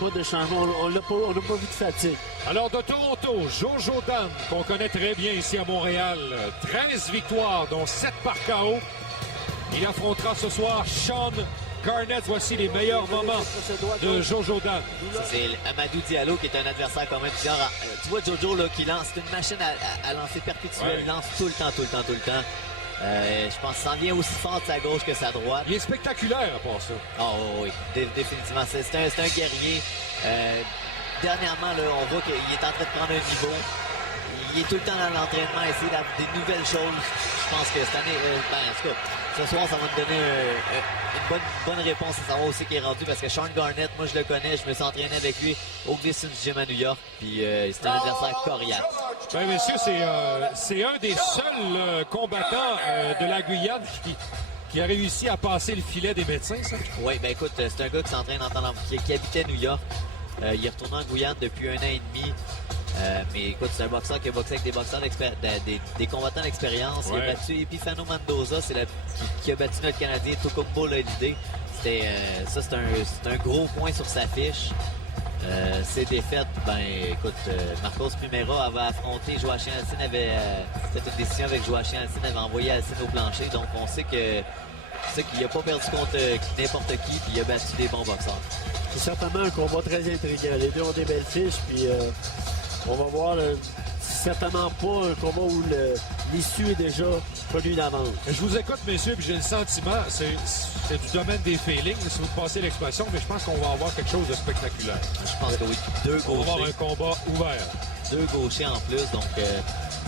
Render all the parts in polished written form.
pas de changement. On n'a pas vu de fatigue. Alors, de Toronto, Jojo Dan, qu'on connaît très bien ici à Montréal. 13 victoires, dont 7 par KO. Il affrontera ce soir Sean Garnett. Voici les meilleurs moments de Jojo Dan. C'est Amadou Diallo qui est un adversaire quand même bizarre. Tu vois Jojo là, qui lance, c'est une machine à lancer perpétuelle. Ouais. Il lance tout le temps. Je pense qu'il s'en vient aussi fort de sa gauche que sa droite. Il est spectaculaire à part ça. Oh oui, définitivement. C'est un guerrier. Dernièrement, là, on voit qu'il est en train de prendre un niveau. Il est tout le temps dans l'entraînement, essayer d'avoir des nouvelles choses. Je pense que cette année, en tout cas, ce soir, ça va me donner une bonne réponse à savoir aussi qui est rendu. Parce que Sean Garnett, moi je le connais, je me suis entraîné avec lui au Gleason Gym à New York. Puis c'est un adversaire coriace. Ben, messieurs, c'est un des seuls combattants de la Guyane qui a réussi à passer le filet des médecins, ça? Oui, ben écoute, c'est un gars qui s'entraîne qui habitait New York. Il est retourné en Guyane depuis 1 an et demi. Mais écoute, c'est un boxeur qui a boxé avec des boxeurs des combattants d'expérience. Ouais. Il a battu Epifano Mendoza, qui a battu notre Canadien Tocumbo Lolide. C'est un gros point sur sa fiche. Ses défaites, ben écoute, Marcos Primera avait affronté Joachim Alcine, avait fait une décision avec Joachim Alcine, avait envoyé Alcine au plancher. Donc on sait qu'il n'a pas perdu contre n'importe qui, puis il a battu des bons boxeurs. C'est certainement un combat très intriguant. Les deux ont des belles fiches, puis on va voir certainement pas un combat où l'issue est déjà connue d'avance. Je vous écoute, messieurs, puis j'ai le sentiment, c'est du domaine des feelings, si vous passez l'expression, mais je pense qu'on va avoir quelque chose de spectaculaire. Je pense que oui, On va avoir un combat ouvert. 2 gauchers en plus, donc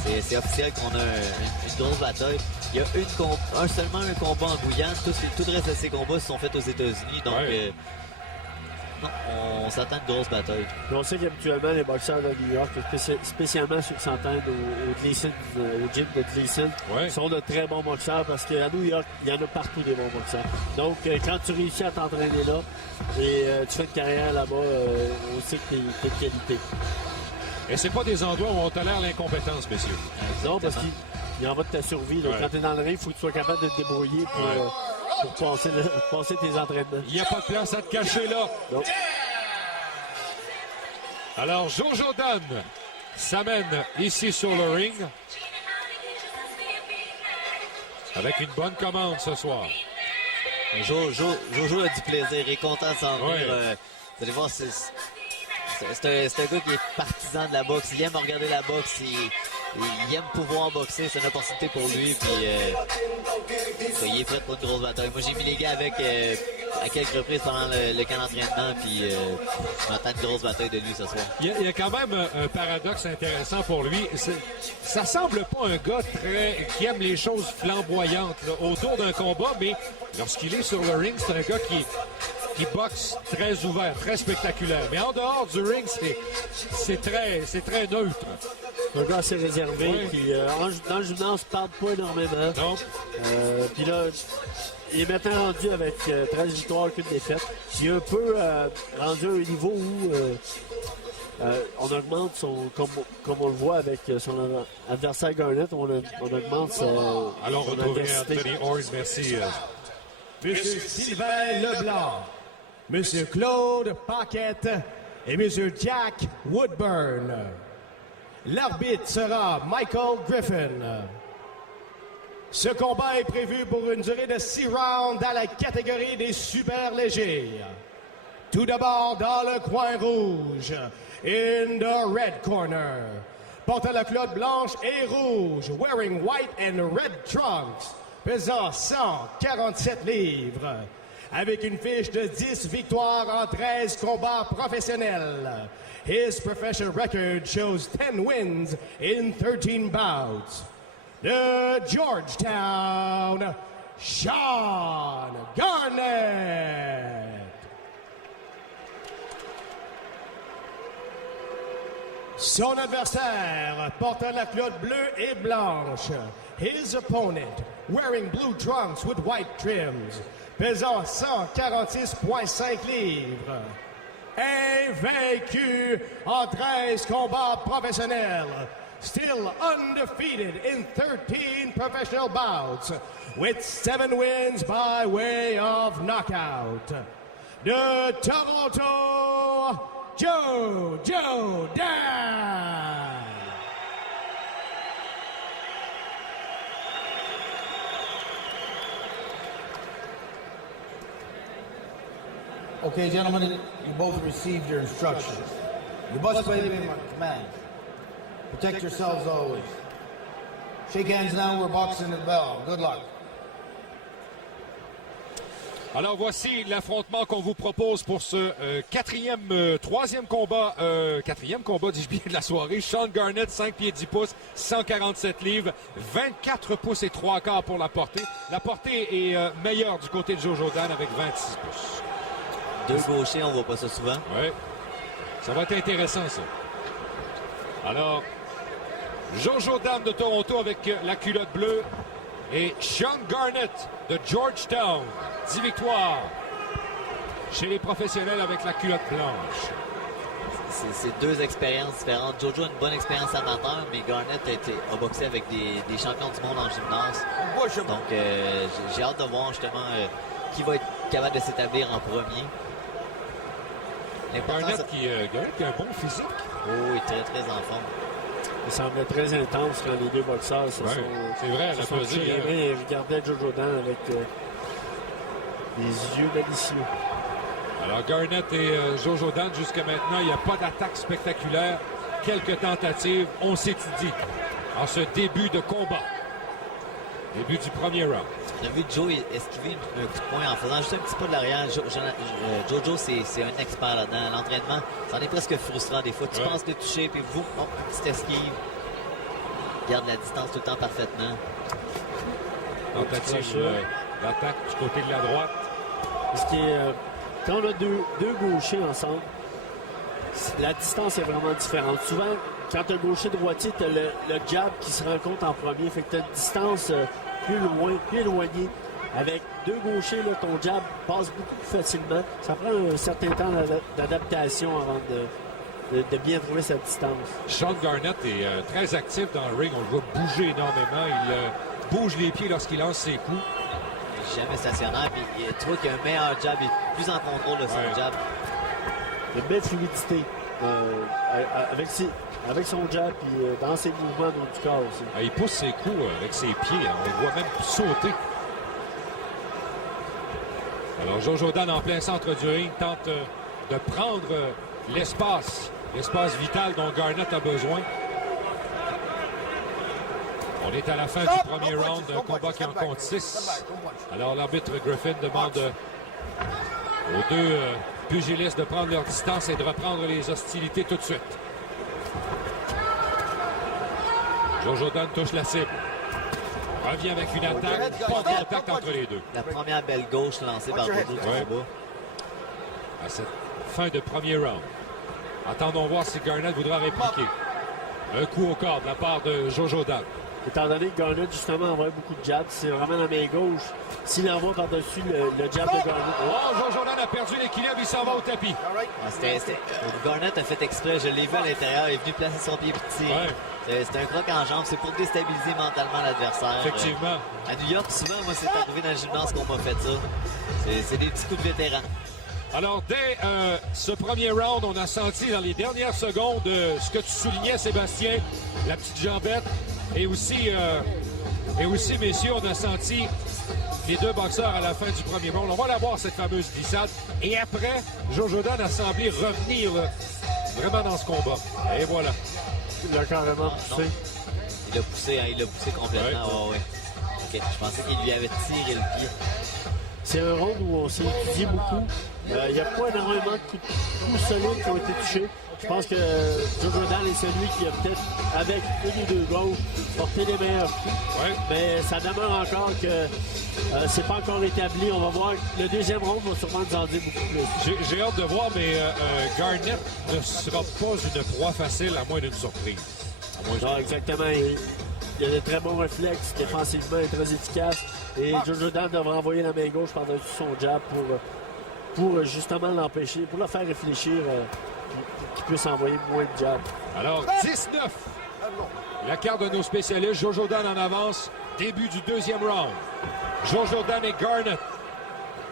c'est officiel qu'on a une grosse bataille. Il y a seulement un combat en Guyane. Tout le reste de ces combats se sont faits aux États-Unis, donc Ouais. non, on s'attend à une grosse bataille. Puis on sait qu'habituellement, les boxeurs de New York, spécialement ceux qui s'entraînent au gym de Gleason, Ouais. sont de très bons boxeurs parce qu'à New York, il y en a partout des bons boxeurs. Donc, quand tu réussis à t'entraîner là et tu fais une carrière là-bas, on sait que t'es de qualité. Et c'est pas des endroits où on tolère l'incompétence, messieurs. Non, parce qu'il en va de ta survie. Donc, Ouais. quand tu es dans le ring, il faut que tu sois capable de te débrouiller pour passer tes entraînements. Il n'y a pas de place à te cacher là. Donc, Alors, Jojo Dan s'amène ici sur le ring avec une bonne commande ce soir. Jojo a du plaisir, il est content de s'en venir. Ouais. Vous allez voir, c'est un gars qui est partisan de la boxe. Il aime regarder la boxe. Il aime pouvoir boxer. C'est une opportunité pour lui. Puis il est prêt pour une grosse bataille. Moi, j'ai mis les gars avec à quelques reprises pendant le camp d'entraînement. Puis je m'attends une grosse bataille de lui ce soir. Il y a quand même un paradoxe intéressant pour lui. Ça semble pas un gars qui aime les choses flamboyantes là, autour d'un combat, mais lorsqu'il est sur le ring, c'est un gars qui boxe très ouvert, très spectaculaire. Mais en dehors du ring, c'est très neutre. un gars assez réservé Ouais. qui, dans le gymnase, parle pas énormément. Non. Puis là, il est maintenant rendu avec 13 victoires, aucune défaite. Il est un peu rendu à un niveau où on augmente comme on le voit avec son adversaire Garnett, on augmente son Alors, on retrouve intensité. Anthony Horn, merci. Monsieur Sylvain Leblanc, Monsieur Claude Paquette et Monsieur Jack Woodburn. L'arbitre sera Michael Griffin. Ce combat est prévu pour une durée de 6 rounds dans la catégorie des super légers. Tout d'abord dans le coin rouge, in the red corner, portant la culotte blanche et rouge, wearing white and red trunks, pesant 147 livres, avec une fiche de 10 victoires en 13 combats professionnels. His professional record shows 10 wins in 13 bouts. De Georgetown, Sean Garnett. Son adversaire portant la culotte bleue et blanche. His opponent wearing blue trunks with white trims, pesant 146,5 livres. Invaincu en 13 combats professionnels. Still undefeated in 13 professional bouts, with 7 wins by way of knockout. De Toronto, Joe Dan. Okay, gentlemen, you both received your instructions. You must obey my commands. Protect yourselves always. Shake hands now, we're boxing the bell. Good luck. Alors voici l'affrontement qu'on vous propose pour ce quatrième combat, dis-je bien, de la soirée. Sean Garnett, 5 pieds 10 pouces, 147 livres, 24 pouces et 3 quarts pour la portée. La portée est meilleure du côté de Jojo Dan avec 26 pouces. Deux gauchers, on voit pas ça souvent. Oui, ça va être intéressant ça. Alors, Jojo Dan de Toronto avec la culotte bleue et Sean Garnett de Georgetown. 10 victoires chez les professionnels avec la culotte blanche. C'est deux expériences différentes. Jojo a une bonne expérience amateur, mais Garnett a boxé avec des champions du monde en gymnase. Donc, j'ai hâte de voir justement qui va être capable de s'établir en premier. Garnett qui a un bon physique. Oh, il est très, très en forme. Il semblait très intense quand les deux boxeurs se sont... C'est vrai, se sont tirés et regardaient Jojo Dan avec des yeux malicieux. Alors Garnett et Jojo Dan, jusqu'à maintenant, il n'y a pas d'attaque spectaculaire. Quelques tentatives, on s'étudie en ce début de combat. Début du premier round. On a vu Joe esquiver un coup de poing en faisant juste un petit pas de l'arrière. Jojo, c'est un expert là-dedans. L'entraînement, c'en est presque frustrant des fois. Tu penses te toucher, puis vous, petite esquive. Garde la distance tout le temps parfaitement. Tentative d'attaque du côté de la droite. Ce qui est, quand on a deux gauchers ensemble, la distance est vraiment différente. Souvent, quand tu as gaucher-droitier, tu as le jab qui se rencontre en premier. Fait que tu as une distance plus éloignée. Avec deux gauchers, là, ton jab passe beaucoup plus facilement. Ça prend un certain temps d'adaptation avant de bien trouver sa distance. Sean Garnett est très actif dans le ring. On le voit bouger énormément. Il bouge les pieds lorsqu'il lance ses coups. Il est jamais stationnaire. Puis, tu vois qu'il a un meilleur jab. Il est plus en contrôle de son jab. Il a une belle fluidité avec son jab et dans ses mouvements du corps aussi. Il pousse ses coups avec ses pieds. On le voit même sauter. Alors Jojo Dan en plein centre du ring tente de prendre l'espace vital dont Garnett a besoin. On est à la fin du premier round, un combat qui en compte 6. Alors l'arbitre Griffin demande aux deux pugilistes de prendre leur distance et de reprendre les hostilités tout de suite. Jojo Dan touche la cible. Revient avec une attaque, pas de contact entre les deux. La première belle gauche lancée par Jojo du combat. À cette fin de premier round. Attendons voir si Garnett voudra répliquer. Un coup au corps de la part de Jojo Dan. Étant donné que Garnett, justement, envoie beaucoup de jabs, c'est vraiment la main gauche. S'il envoie par-dessus le jab de Garnett... Oh, Jojo Dan a perdu l'équilibre, il s'en va au tapis. Garnett a fait exprès, je l'ai vu à l'intérieur, il est venu placer son pied pour tirer. C'est un croc en jambe, c'est pour déstabiliser mentalement l'adversaire. Effectivement. À New York, souvent, moi, c'est arrivé dans le gymnase qu'on m'a fait ça. C'est des petits coups de vétéran. Alors, dès ce premier round, on a senti dans les dernières secondes ce que tu soulignais, Sébastien, la petite jambette. Et aussi, messieurs, on a senti les deux boxeurs à la fin du premier round. On va la voir, cette fameuse glissade. Et après, Jojo Dan a semblé revenir vraiment dans ce combat. Et voilà. Il l'a carrément poussé. Il l'a poussé complètement. Ouais. Okay. Je pensais qu'il lui avait tiré le pied. C'est un round où on s'est étudié beaucoup. Il n'y a pas énormément de coups solides qui ont été touchés. Je pense que Jojo Dan est celui qui a peut-être, avec une ou deux gauches, porté les meilleurs coups. Ouais. Mais ça demeure encore que c'est pas encore établi. On va voir. Le deuxième round va sûrement nous en dire beaucoup plus. J'ai hâte de voir, mais Garnett ne sera pas une proie facile à moins d'une surprise. Non, exactement. Il a de très bons réflexes. Défensivement, il est très efficace. Et Jojo Dan devra envoyer la main gauche par-dessus son jab pour justement l'empêcher, pour le faire réfléchir, qu'il puisse envoyer moins de jab. Alors, 19. La carte de nos spécialistes. Jojo Dan en avance. Début du deuxième round. Jojo Dan et Garnett.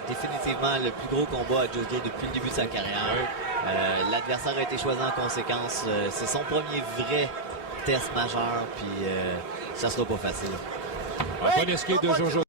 Définitivement le plus gros combat à Jojo depuis le début de sa carrière. Ouais. L'adversaire a été choisi en conséquence. C'est son premier vrai test majeur, puis ça sera pas facile. Un bon escape de Jojo.